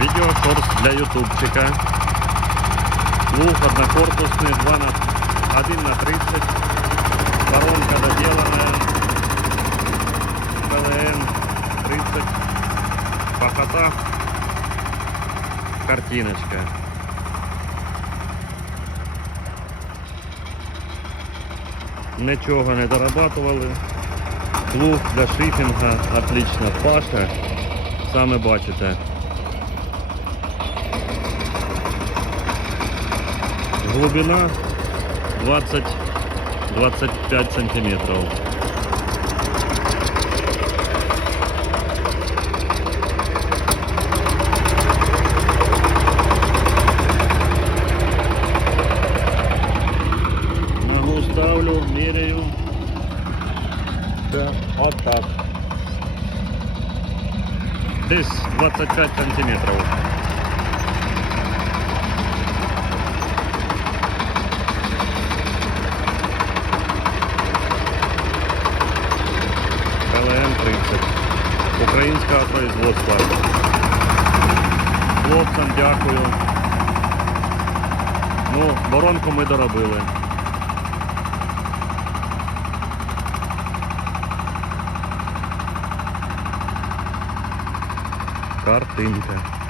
Відеошорс для ютубчика. Лук однокорпусный, 2 на 1 на 30. Воронка доделанная. КВН 30. Пахота. Картиночка. Нічого не дорабатували. Плуг для шифінга отлично паше. Саме бачите. Глубина 20-25 сантиметров. Ногу ставлю, меряю. Все, от так. Десь 25 сантиметров. КВН 30. Українського производства. Хлопцям дякую. Ну, воронку ми доробили. Картинка.